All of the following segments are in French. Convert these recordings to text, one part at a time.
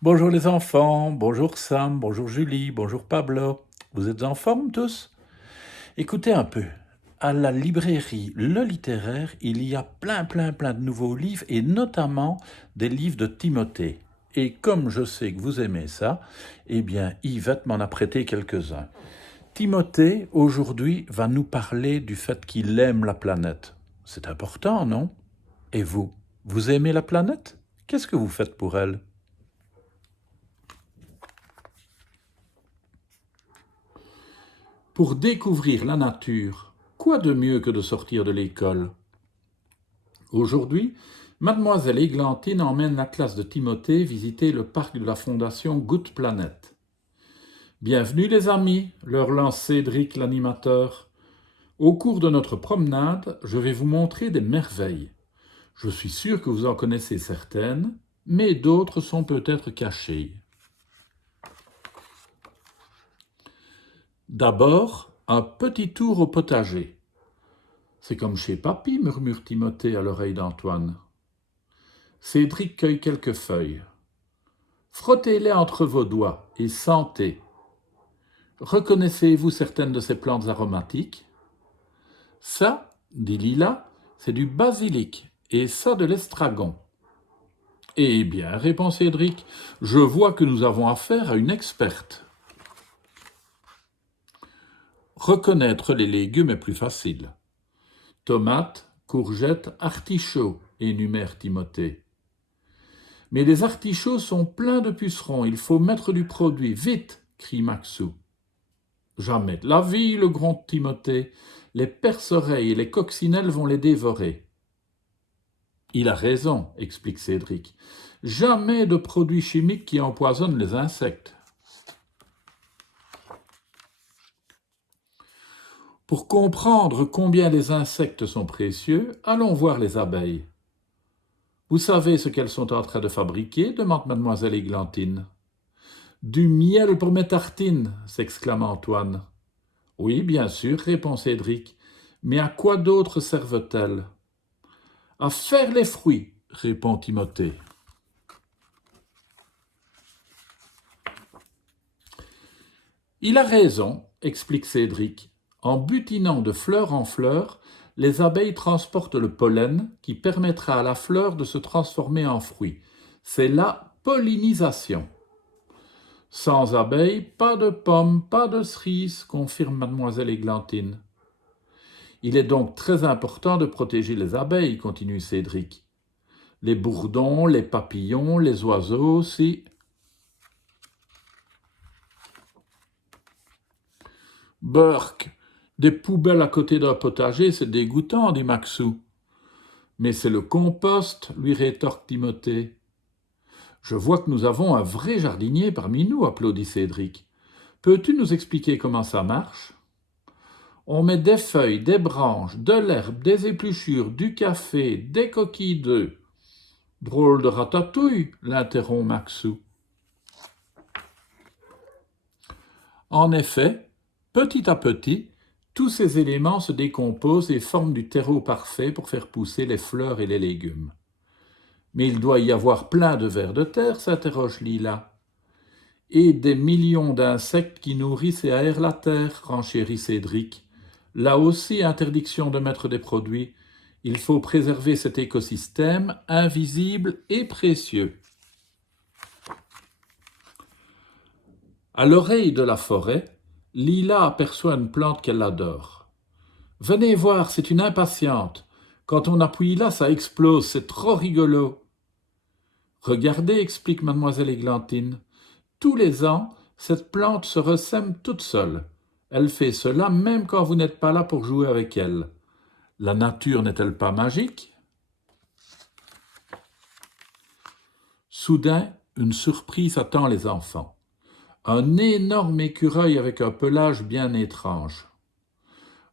Bonjour les enfants, bonjour Sam, bonjour Julie, bonjour Pablo. Vous êtes en forme tous? Écoutez un peu. À la librairie Le Littéraire, il y a plein de nouveaux livres et notamment des livres de Timothée. Et comme je sais que vous aimez ça, eh bien Yvette m'en a prêté quelques-uns. Timothée, aujourd'hui, va nous parler du fait qu'il aime la planète. C'est important, non? Et vous, vous aimez la planète? Qu'est-ce que vous faites pour elle? Pour découvrir la nature, quoi de mieux que de sortir de l'école? Aujourd'hui, mademoiselle Églantine emmène la classe de Timothée visiter le parc de la fondation Good Planet. Bienvenue les amis, leur lance Cédric l'animateur. Au cours de notre promenade, je vais vous montrer des merveilles. Je suis sûr que vous en connaissez certaines, mais d'autres sont peut-être cachées. D'abord, un petit tour au potager. C'est comme chez papy, murmure Timothée à l'oreille d'Antoine. Cédric cueille quelques feuilles. Frottez-les entre vos doigts et sentez. Reconnaissez-vous certaines de ces plantes aromatiques? Ça, dit Lila, c'est du basilic et ça de l'estragon. Eh bien, répond Cédric, je vois que nous avons affaire à une experte. Reconnaître les légumes est plus facile. Tomates, courgettes, artichauts, énumère Timothée. Mais les artichauts sont pleins de pucerons, il faut mettre du produit, vite, crie Maxou. Jamais de la vie, le gronde Timothée, les perce-oreilles et les coccinelles vont les dévorer. Il a raison, explique Cédric. Jamais de produits chimiques qui empoisonnent les insectes. Pour comprendre combien les insectes sont précieux, allons voir les abeilles. Vous savez ce qu'elles sont en train de fabriquer? Demande mademoiselle Églantine. Du miel pour mes tartines, s'exclame Antoine. Oui, bien sûr, répond Cédric. Mais à quoi d'autre servent-elles? À faire les fruits, répond Timothée. Il a raison, explique Cédric. En butinant de fleur en fleur, les abeilles transportent le pollen qui permettra à la fleur de se transformer en fruit. C'est la pollinisation. Sans abeilles, pas de pommes, pas de cerises, confirme mademoiselle Églantine. Il est donc très important de protéger les abeilles, continue Cédric. Les bourdons, les papillons, les oiseaux aussi. Burk, des poubelles à côté d'un potager, c'est dégoûtant, dit Maxou. Mais c'est le compost, lui rétorque Timothée. Je vois que nous avons un vrai jardinier parmi nous, applaudit Cédric. Peux-tu nous expliquer comment ça marche? On met des feuilles, des branches, de l'herbe, des épluchures, du café, des coquilles d'œufs. Drôle de ratatouille, l'interrompt Maxou. En effet, petit à petit, tous ces éléments se décomposent et forment du terreau parfait pour faire pousser les fleurs et les légumes. Mais il doit y avoir plein de vers de terre, s'interroge Lila. Et des millions d'insectes qui nourrissent et aèrent la terre, renchérit Cédric. Là aussi, interdiction de mettre des produits. Il faut préserver cet écosystème invisible et précieux. À l'oreille de la forêt, Lila aperçoit une plante qu'elle adore. Venez voir, c'est une impatiente. Quand on appuie là, ça explose, c'est trop rigolo. Regardez, explique mademoiselle Églantine. Tous les ans, cette plante se ressème toute seule. Elle fait cela même quand vous n'êtes pas là pour jouer avec elle. La nature n'est-elle pas magique? Soudain, une surprise attend les enfants. Un énorme écureuil avec un pelage bien étrange.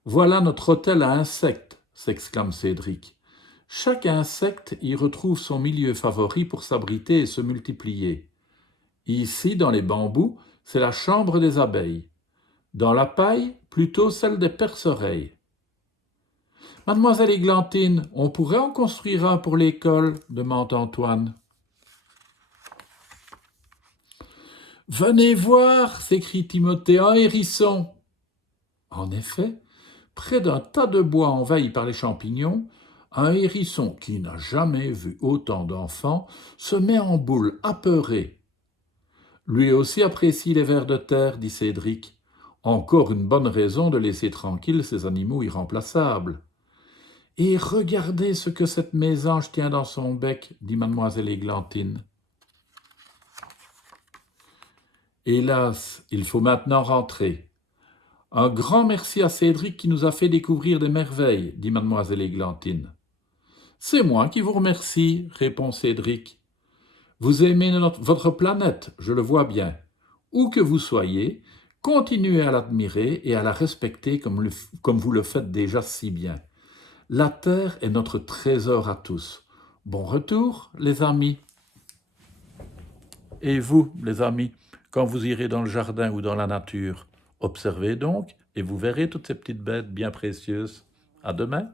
Voilà notre hôtel à insectes, s'exclame Cédric. Chaque insecte y retrouve son milieu favori pour s'abriter et se multiplier. Ici, dans les bambous, c'est la chambre des abeilles. Dans la paille, plutôt celle des perce-oreilles. Mademoiselle Églantine, on pourrait en construire un pour l'école, demande Antoine. Venez voir, s'écrie Timothée, un hérisson. En effet, près d'un tas de bois envahi par les champignons, un hérisson qui n'a jamais vu autant d'enfants se met en boule, apeuré. Lui aussi apprécie les vers de terre, dit Cédric. Encore une bonne raison de laisser tranquilles ces animaux irremplaçables. Et regardez ce que cette mésange tient dans son bec, dit mademoiselle Églantine. Hélas, il faut maintenant rentrer. Un grand merci à Cédric qui nous a fait découvrir des merveilles, dit mademoiselle Églantine. C'est moi qui vous remercie, répond Cédric. Vous aimez votre planète, je le vois bien. Où que vous soyez, continuez à l'admirer et à la respecter comme vous le faites déjà si bien. La Terre est notre trésor à tous. Bon retour, les amis. Et vous, les amis, quand vous irez dans le jardin ou dans la nature, observez donc et vous verrez toutes ces petites bêtes bien précieuses. À demain.